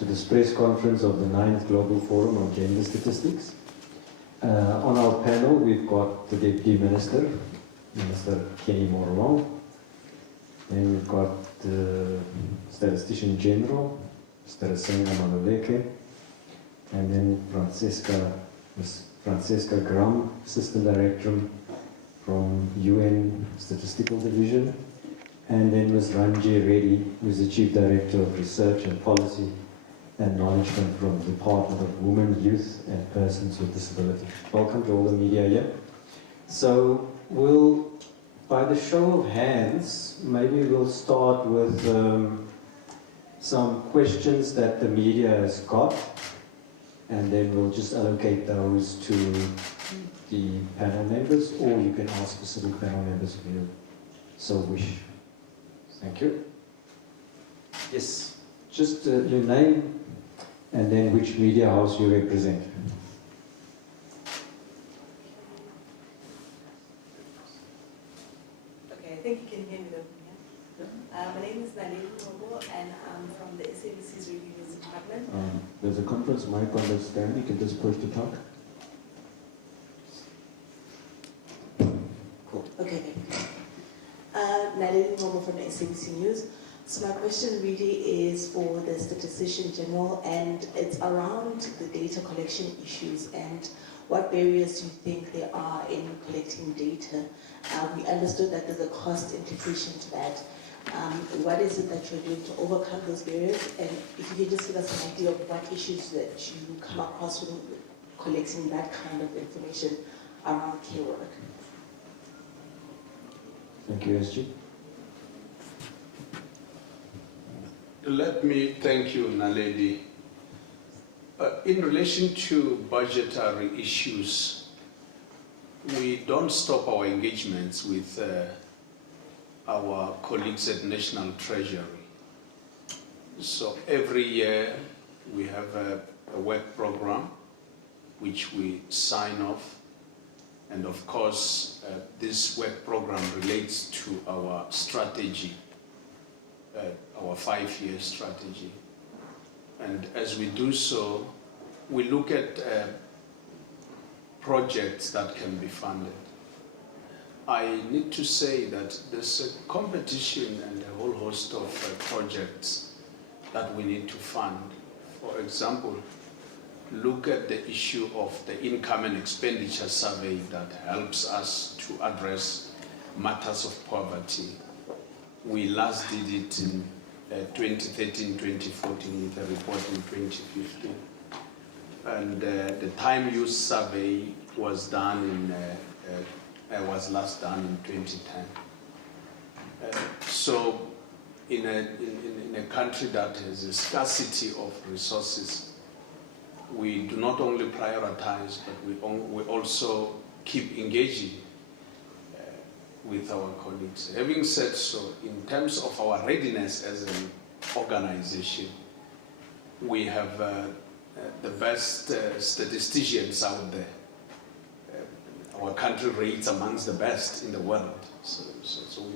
to this press conference of the 9th Global Forum on Gender Statistics. On our panel, we've got the Deputy Minister, Minister Kenny Morolong, and we've got the Statistician General, Mr. Senga Maluleke, and then Ms. Francesca Gram, Assistant Director from UN Statistical Division, and then Ms. Ranjay Reddy, who is the Chief Director of Research and Policy and Management from the Department of Women, Youth and Persons with Disability. Welcome to all the media here. So we'll, by the show of hands, maybe we'll start with some questions that the media has got, and then we'll just allocate those to the panel members, or you can ask specific panel members if you so wish. Thank you. Yes, just your name and then which media house you represent. Okay, I think you can hear me though. Yeah? My name is Nalini Mobo and I'm from the SABC's Radio News Department. There's a conference mic on the stand, you can just push to talk. Cool. Okay. Nalini Mobo from the SABC News. So my question really is for the Statistician General, and it's around the data collection issues and what barriers you think there are in collecting data. We understood that there's a cost implication to that. What is it that you're doing to overcome those barriers? And if you could just give us an idea of what issues that you come across when collecting that kind of information around care work. Thank you, SG. Let me thank you, Naledi. In relation to budgetary issues, we don't stop our engagements with our colleagues at National Treasury. So every year we have a work program which we sign off, and of course this work program relates to our strategy, our 5-year strategy. And as we do so, we look at projects that can be funded. I need to say that there's a competition and a whole host of projects that we need to fund. For example, look at the issue of the income and expenditure survey that helps us to address matters of poverty. We last did it in 2013, 2014 with a report in 2015. And the time use survey was done was last done in 2010. So in a country that has a scarcity of resources, we do not only prioritize, but we also keep engaging with our colleagues. Having said so, in terms of our readiness as an organization, we have the best statisticians out there. Our country rates amongst the best in the world. So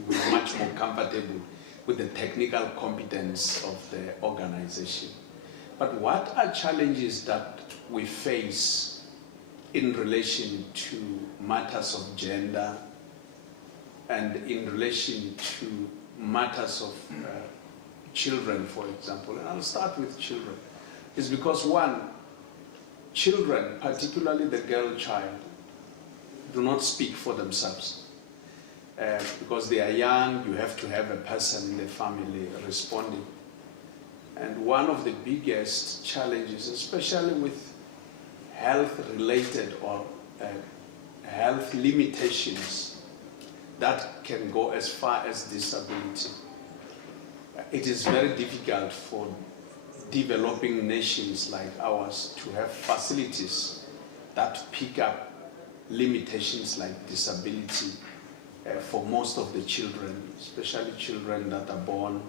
we are much more comfortable with the technical competence of the organization. But what are challenges that we face in relation to matters of gender and in relation to matters of children, for example? And I'll start with children. It's because one, children, particularly the girl child, do not speak for themselves. Because they are young, you have to have a person in the family responding. And one of the biggest challenges, especially with health-related or health limitations that can go as far as disability, it is very difficult for developing nations like ours to have facilities that pick up limitations like disability for most of the children, especially children that are born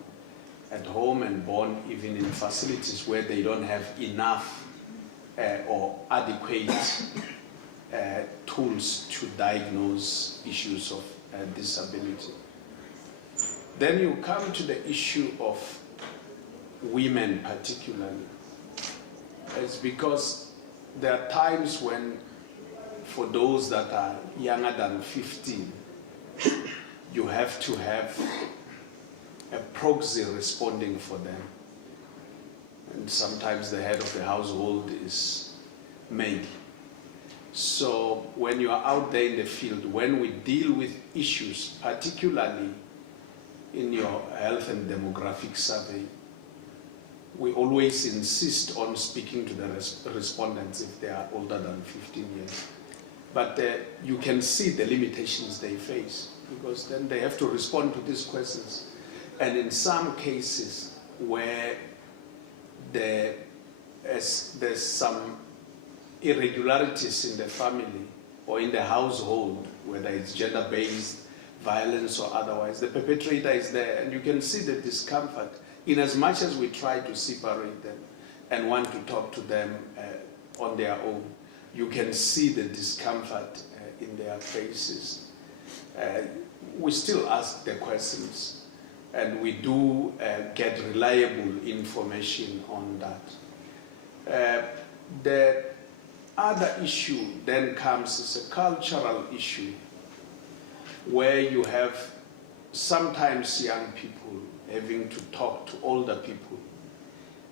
at home and born even in facilities where they don't have enough or adequate tools to diagnose issues of disability. Then you come to the issue of women particularly. It's because there are times when, for those that are younger than 15, you have to have a proxy responding for them. And sometimes the head of the household is male. So when you are out there in the field, when we deal with issues, particularly in your health and demographic survey, we always insist on speaking to the respondents if they are older than 15 years. But you can see the limitations they face, because then they have to respond to these questions. And in some cases where there's some irregularities in the family or in the household, whether it's gender-based violence or otherwise, the perpetrator is there, and you can see the discomfort in as much as we try to separate them and want to talk to them on their own. You can see the discomfort in their faces. We still ask the questions, and we do get reliable information on that. The other issue then comes as a cultural issue, where you have sometimes young people having to talk to older people,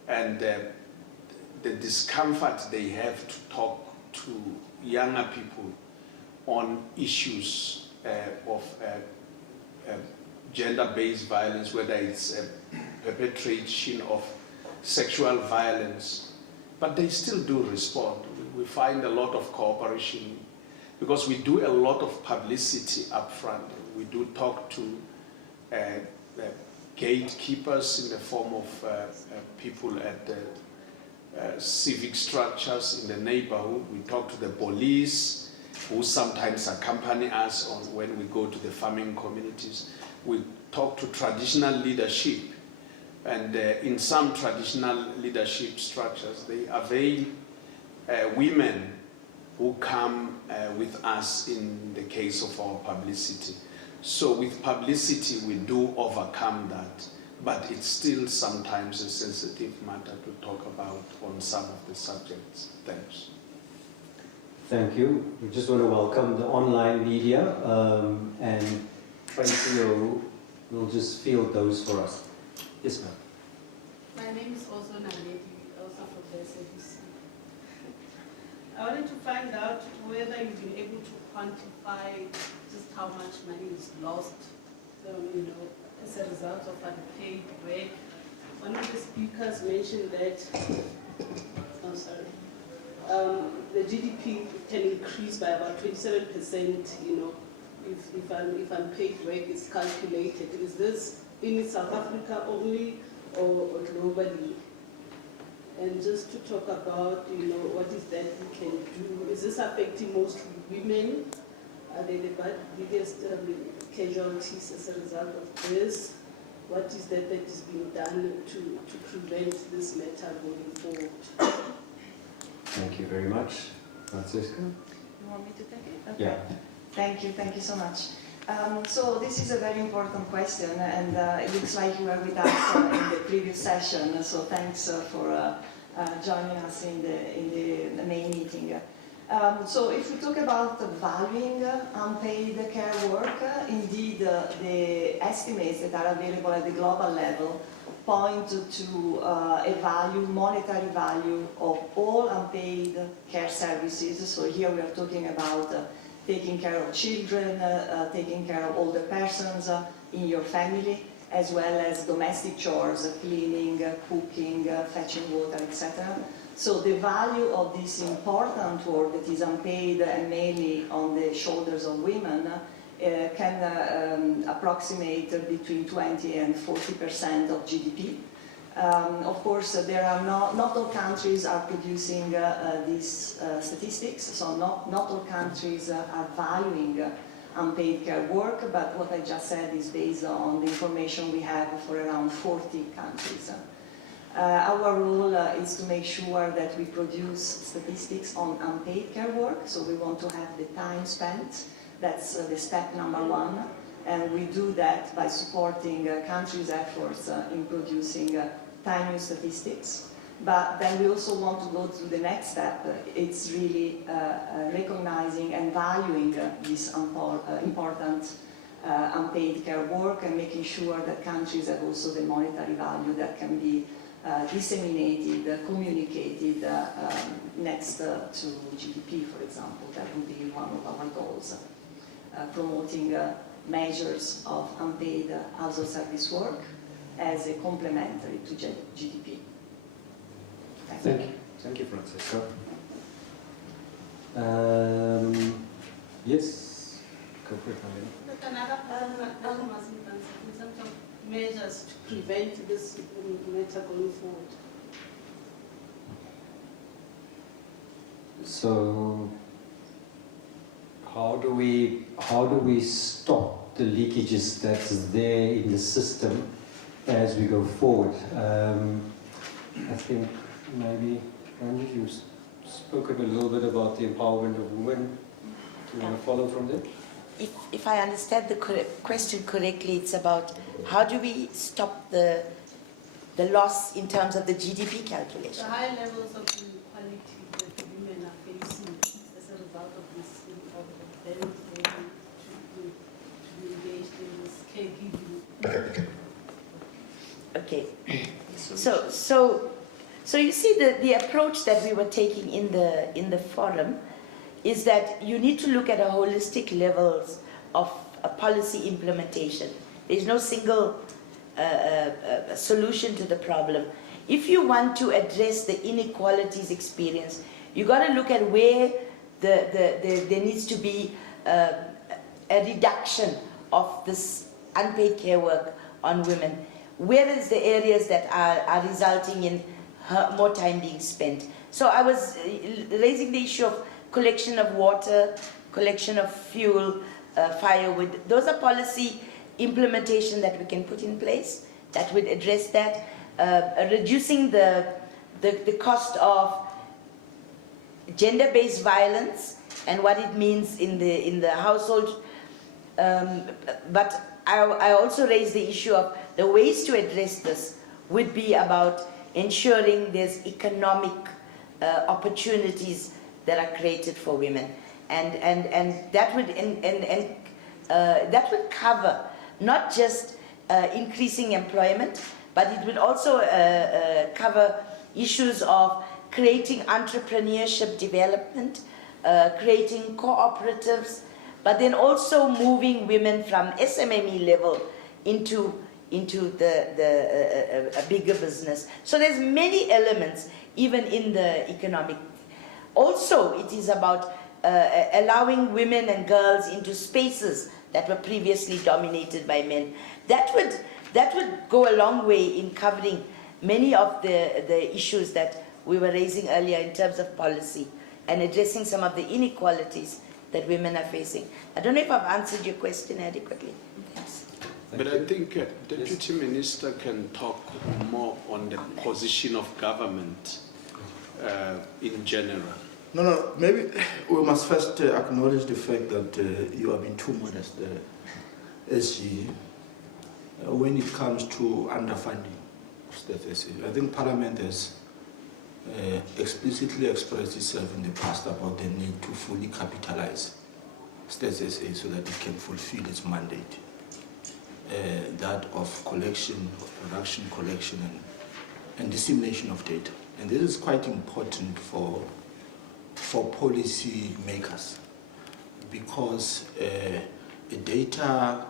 and the discomfort they have to talk to younger people on issues of gender-based violence, whether it's perpetration of sexual violence, but they still do respond. We find a lot of cooperation because we do a lot of publicity up front. We do talk to gatekeepers in the form of people at the civic structures in the neighborhood. We talk to the police, who sometimes accompany us on when we go to the farming communities. We talk to traditional leadership, and in some traditional leadership structures, they avail women who come with us in the case of our publicity. So with publicity, we do overcome that, but it's still sometimes a sensitive matter to talk about on some of the subjects. Thanks. Thank you. We just want to welcome the online media, and Tracy will just field those for us. Yes, ma'am. My name is also Naledi, also from the SABC. I wanted to find out whether you've been able to quantify just how much money is lost, as a result of unpaid work. One of the speakers mentioned that, the GDP can increase by about 27%, if unpaid work is calculated. Is this in South Africa only or globally? And just to talk about, what is that we can do? Is this affecting mostly women? Are they the biggest casualties as a result of this? What is that is being done to prevent this matter going forward? Thank you very much. Francisca? You want me to take it? Okay. Yeah. Thank you so much. So this is a very important question, and it looks like you were with us in the previous session, so thanks for joining us in the main meeting. So if we talk about valuing unpaid care work, indeed the estimates that are available at the global level point to a value, monetary value of all unpaid care services. So here we are talking about taking care of children, taking care of older persons in your family, as well as domestic chores, cleaning, cooking, fetching water, etc. So the value of this important work that is unpaid and mainly on the shoulders of women can approximate between 20 and 40% of GDP. Of course, there are not all countries are producing these statistics, so not all countries are valuing unpaid care work, but what I just said is based on the information we have for around 40 countries. Our role is to make sure that we produce statistics on unpaid care work, so we want to have the time spent. That's the step number one, and we do that by supporting countries' efforts in producing timely statistics. But then we also want to go to the next step. It's really recognizing and valuing this important unpaid care work and making sure that countries have also the monetary value that can be disseminated, communicated next to GDP, for example. That would be one of our goals. Promoting measures of unpaid household service work as a complementary to GDP. Thank you. Thank you, Francisco. Yes, go for it, Helena. But another question must be answered in terms of measures to prevent this matter going forward. So, how do we stop the leakages that's there in the system as we go forward? I think maybe Ranjit, you spoke a little bit about the empowerment of women. Do you want to follow from there? If I understand the question correctly, it's about how do we stop the loss in terms of the GDP The calculation? high levels of inequality that the women are facing as a result of this, of them able to be engaged in this caregiving. Okay. So you see the approach that we were taking in the forum is that you need to look at a holistic levels of a policy implementation. There's no single solution to the problem. If you want to address the inequalities experience, you got to look at where there needs to be a reduction of this unpaid care work on women. Where is the areas that are resulting in more time being spent? So I was raising the issue of collection of water, collection of fuel, firewood. Those are policy implementation that we can put in place that would address that. Reducing the cost of gender-based violence and what it means in the household. But I also raised the issue of the ways to address this would be about ensuring there's economic opportunities that are created for women, and that would that would cover not just increasing employment, but it would also cover issues of creating entrepreneurship development, creating cooperatives, but then also moving women from SMME level into a bigger business. So there's many elements even in the economic. Also, it is about allowing women and girls into spaces that were previously dominated by men. That would go a long way in covering many of the issues that we were raising earlier in terms of policy and addressing some of the inequalities that women are facing. I don't know if I've answered your question adequately. Yes. But I think Deputy Minister can talk more on the position of government in general. No, maybe we must first acknowledge the fact that you have been too modest, SG, when it comes to underfunding State SA. I think Parliament has explicitly expressed itself in the past about the need to fully capitalize State SA so that it can fulfill its mandate, that of collection, of production, collection, and dissemination of data. And this is quite important for policy makers, because data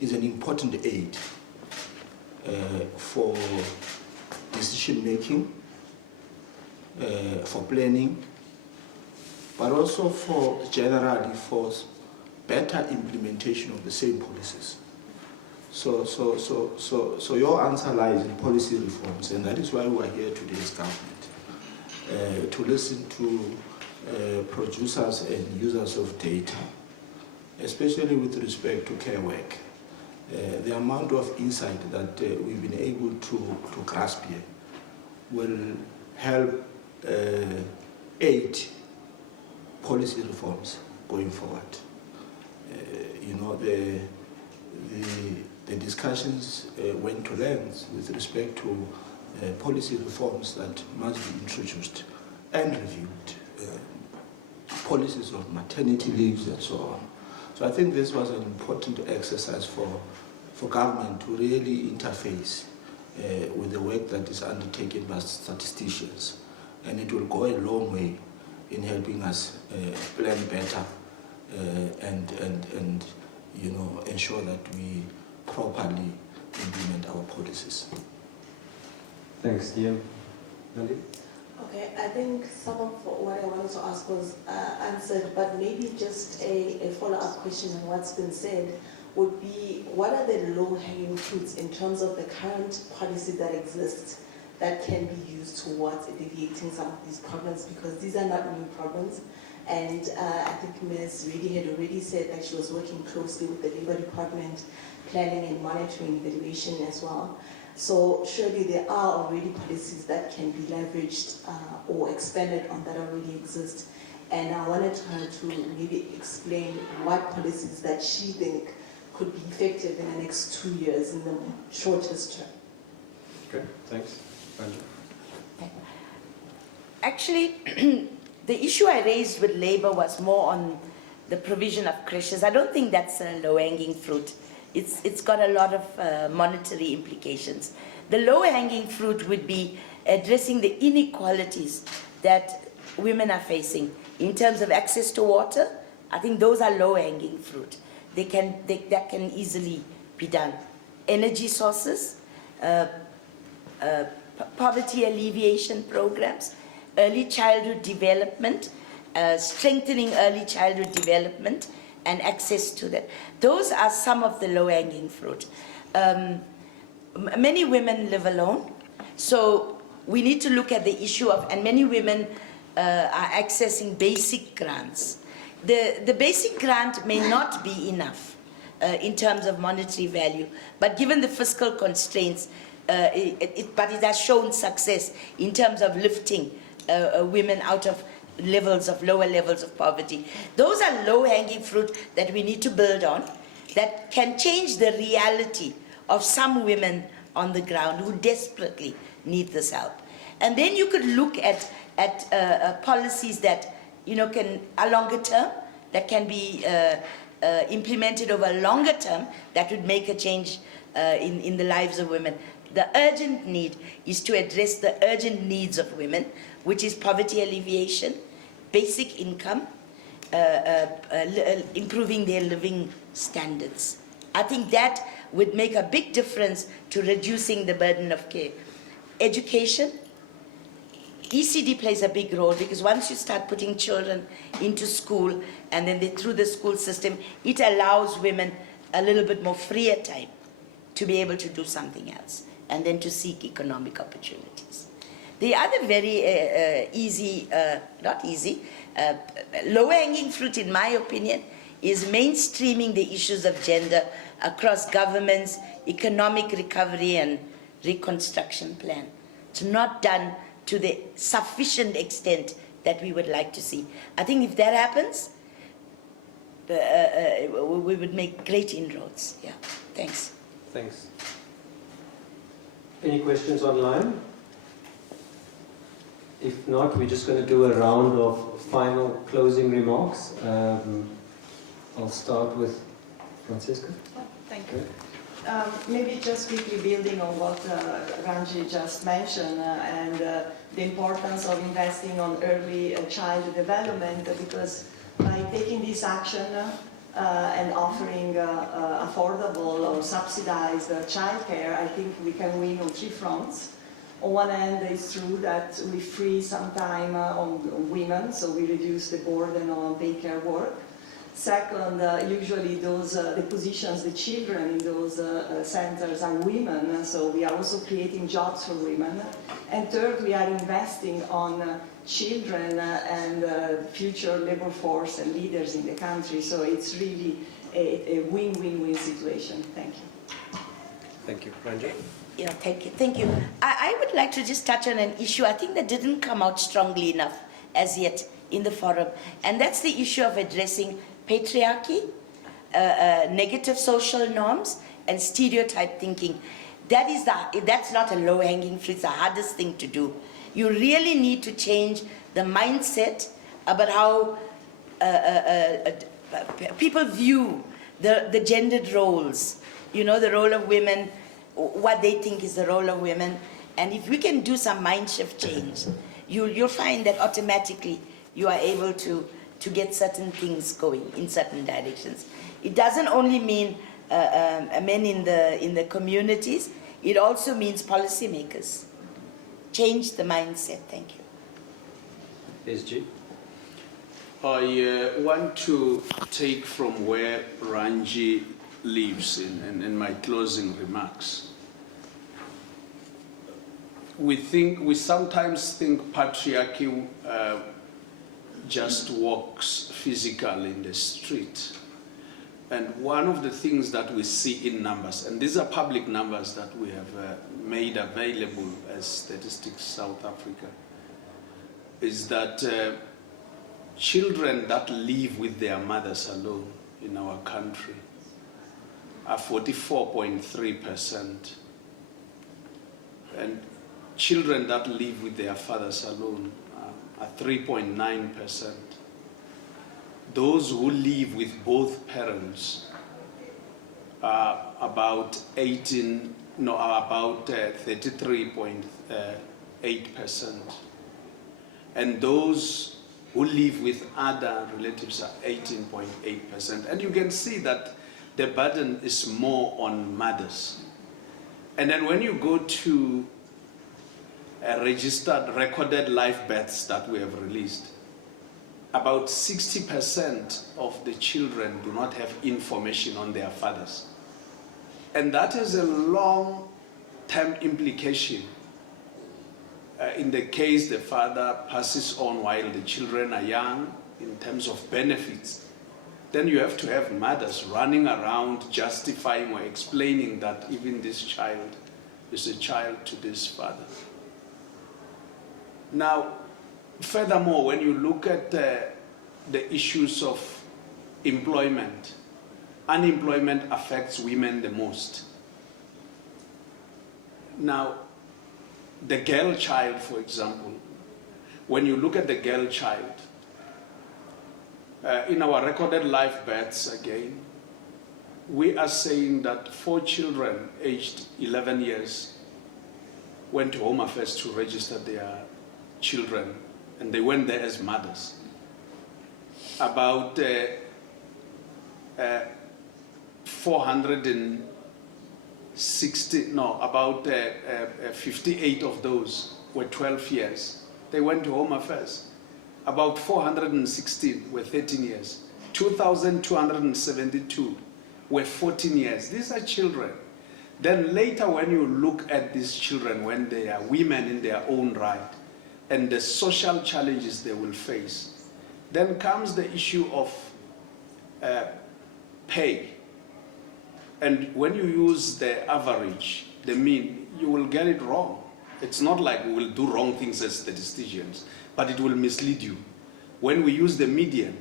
is an important aid for decision making, for planning, but also for generally for better implementation of the same policies. So your answer lies in policy reforms, and that is why we are here today as government, to listen to producers and users of data, especially with respect to care work. The amount of insight that we've been able to grasp here will help aid policy reforms going forward. The discussions went to length with respect to policy reforms that must be introduced and reviewed, policies of maternity leaves and so on. So I think this was an important exercise for government to really interface with the work that is undertaken by statisticians, and it will go a long way in helping us plan better and you know, ensure that we properly implement our policies. Thanks, Dion. Nali? Okay, I think some of what I wanted to ask was answered, but maybe just a follow-up question on what's been said would be, what are the low-hanging fruits in terms of the current policy that exists that can be used towards alleviating some of these problems, because these are not new problems. And I think Ms. Reedy had already said that she was working closely with the Labour Department, planning and monitoring evaluation as well. So surely there are already policies that can be leveraged or expanded on that already exist. And I wanted her to maybe explain what policies that she thinks could be effective in the next 2 years in the shortest term. Okay, thanks. Ranja? Actually, the issue I raised with Labour was more on the provision of creches. I don't think that's a low-hanging fruit. It's got a lot of monetary implications. The low-hanging fruit would be addressing the inequalities that women are facing in terms of access to water. I think those are low-hanging fruit. That can easily be done. Energy sources, poverty alleviation programs, early childhood development, strengthening early childhood development and access to that. Those are some of the low-hanging fruit. Many women live alone, so we need to look at the issue of, and many women are accessing basic grants. The basic grant may not be enough in terms of monetary value, but given the fiscal constraints, but it has shown success in terms of lifting women out of lower levels of poverty. Those are low-hanging fruit that we need to build on, that can change the reality of some women on the ground who desperately need this help. And then you could look at policies that are longer term, that can be implemented over a longer term, that would make a change in the lives of women. The urgent need is to address the urgent needs of women, which is poverty alleviation, basic income, improving their living standards. I think that would make a big difference to reducing the burden of care. Education, ECD plays a big role, because once you start putting children into school and then through the school system, it allows women a little bit more freer time to be able to do something else and then to seek economic opportunities. The other very low-hanging fruit, in my opinion, is mainstreaming the issues of gender across government's economic recovery and reconstruction plan. It's not done to the sufficient extent that we would like to see. I think if that happens, we would make great inroads. Yeah, thanks. Thanks. Any questions online? If not, we're just going to do a round of final closing remarks. I'll start with Francesca. Thank you. Maybe just quickly building on what Ranji just mentioned and the importance of investing on early child development, because by taking this action and offering affordable or subsidized childcare, I think we can win on 3 fronts. On one hand, it's true that we free some time on women, so we reduce the burden on daycare work. Second, usually the positions, the children in those centers are women, so we are also creating jobs for women. And third, we are investing on children and future labor force and leaders in the country, so it's really a win-win-win situation. Thank you. Thank you. Ranja? Yeah, thank you. I would like to just touch on an issue I think that didn't come out strongly enough as yet in the forum, and that's the issue of addressing patriarchy, negative social norms, and stereotype thinking. that's not a low-hanging fruit, it's the hardest thing to do. You really need to change the mindset about how people view the gendered roles, you know, the role of women, what they think is the role of women. And if we can do some mind shift change, you'll find that automatically you are able to get certain things going in certain directions. It doesn't only mean men in the communities, it also means policymakers. Change the mindset. Thank you. SG? I want to take from where Ranji leaves in my closing remarks. We sometimes think patriarchy just walks physically in the street. And one of the things that we see in numbers, and these are public numbers that we have made available as Statistics South Africa, is that children that live with their mothers alone in our country are 44.3%. And children that live with their fathers alone are 3.9%. Those who live with both parents are about 33.8%. And those who live with other relatives are 18.8%. And you can see that the burden is more on mothers. And then when you go to registered, recorded live births that we have released, about 60% of the children do not have information on their fathers. And that is a long-term implication. In the case the father passes on while the children are young, in terms of benefits, then you have to have mothers running around justifying or explaining that even this child is a child to this father. Now, furthermore, when you look at the issues of employment, unemployment affects women the most. Now, the girl child, for example, when you look at the girl child, in our recorded live births again, we are saying that 4 children aged 11 years went to Home Affairs to register their children, and they went there as mothers. About 58 of those were 12 years. They went to Home Affairs. About 416 were 13 years. 2,272 were 14 years. These are children. Then later when you look at these children when they are women in their own right and the social challenges they will face, then comes the issue of pay. And when you use the average, the mean, you will get it wrong. It's not like we will do wrong things as statisticians, but it will mislead you. When we use the median,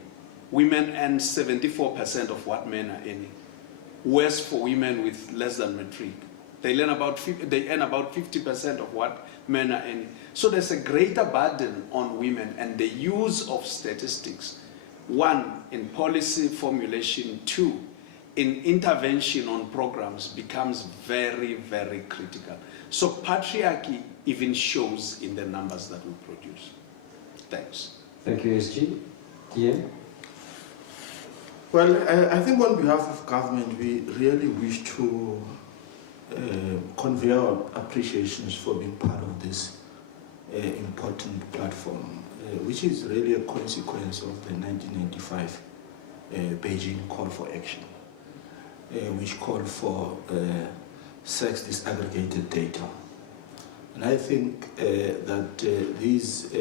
women earn 74% of what men are earning. Worse for women with less than matric. They earn about 50% of what men are earning. So there's a greater burden on women, and the use of statistics, 1, in policy formulation, 2, in intervention on programs becomes very, very critical. So patriarchy even shows in the numbers that we produce. Thanks. Thank you, SG. Ian? Well, I think on behalf of government, we really wish to convey our appreciations for being part of this important platform, which is really a consequence of the 1995 Beijing Call for Action, which called for sex disaggregated data. And I think that these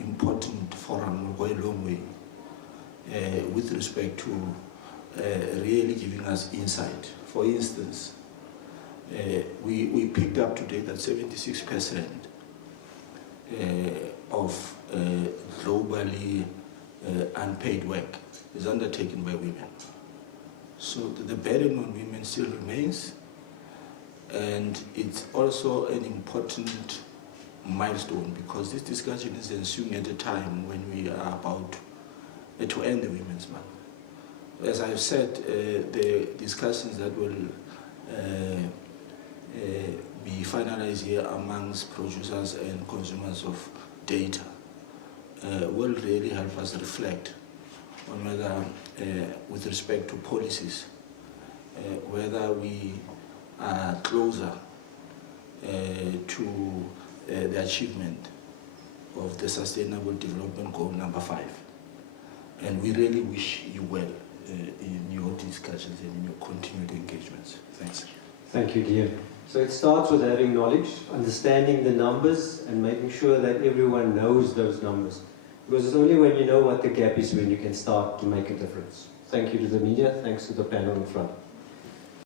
important forums will go a long way with respect to really giving us insight. For instance, we picked up today that 76% of globally unpaid work is undertaken by women. So the burden on women still remains, And it's also an important milestone because this discussion is ensuing at a time when we are about to end the Women's Month. As I've said, the discussions that will be finalized here amongst producers and consumers of data will really help us reflect on whether, with respect to policies, whether we are closer to the achievement of the Sustainable Development Goal number 5. And we really wish you well in your discussions and in your continued engagements. Thanks. Thank you, dear. So it starts with having knowledge, understanding the numbers, and making sure that everyone knows those numbers. Because it's only when you know what the gap is when you can start to make a difference. Thank you to the media. Thanks to the panel in front.